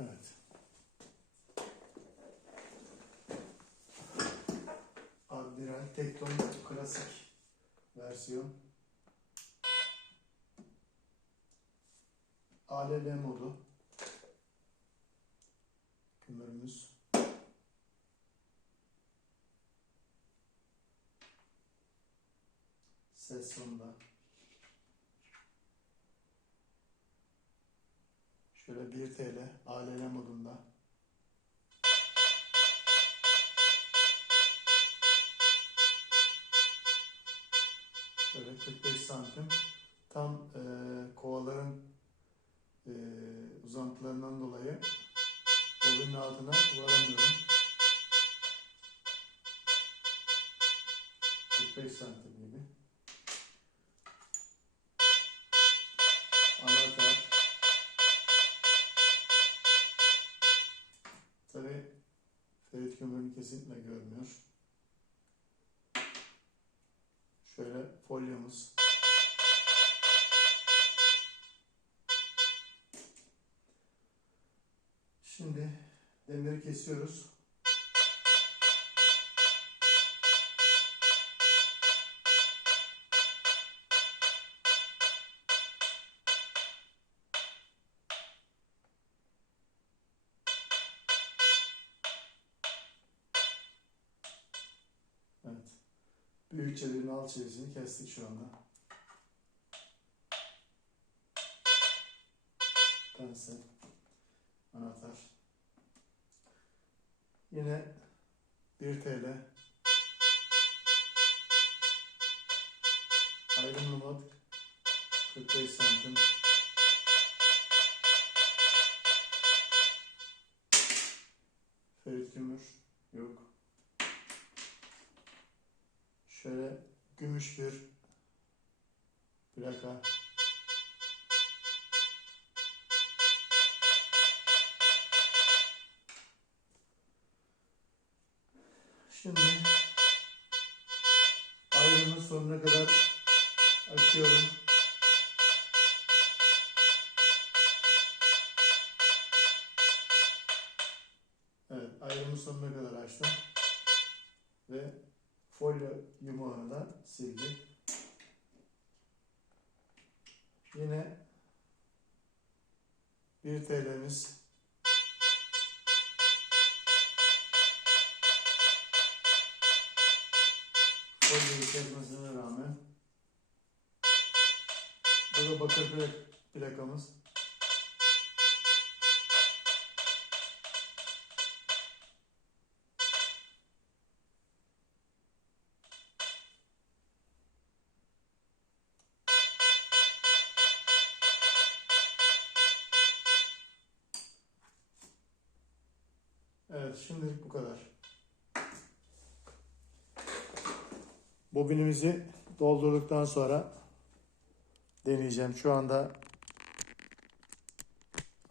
Evet. Admiral Tekton klasik versiyon. ALL modu. Kömürümüz. Ses sonunda. Şöyle 1 TL ALL modunda. Şöyle 45 santim. Tam e, kovaların e, uzantılarından dolayı bobinin altına varamıyorum. 45 santim gibi. Anahtar. Tabi Ferit kömürünü kesinlikle görmüyor. Şöyle folyomuz. Şimdi demiri kesiyoruz. Büyük çevirinin alt çevirisini kestik şu anda. Pense, anahtar. Yine 1 TL. Ayrımlı mod 45 santim. Ferit Gümür yok. Şöyle gümüş bir plaka. Şimdi ayrımın sonuna kadar açıyorum. Evet, ayrımın sonuna kadar açtım. Ve folyo yumağını da sildi. Yine 1 TL'miz folyoyu kesmesine rağmen bu da bakır plak plakamız. Evet, şimdilik bu kadar. Bobinimizi doldurduktan sonra deneyeceğim. Şu anda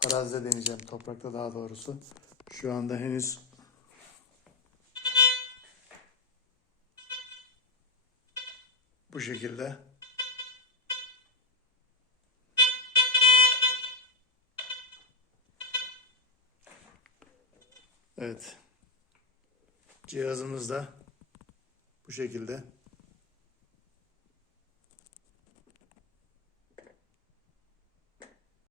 arazide deneyeceğim. Toprakta daha doğrusu. Şu anda henüz bu şekilde. Evet. Cihazımız da bu şekilde.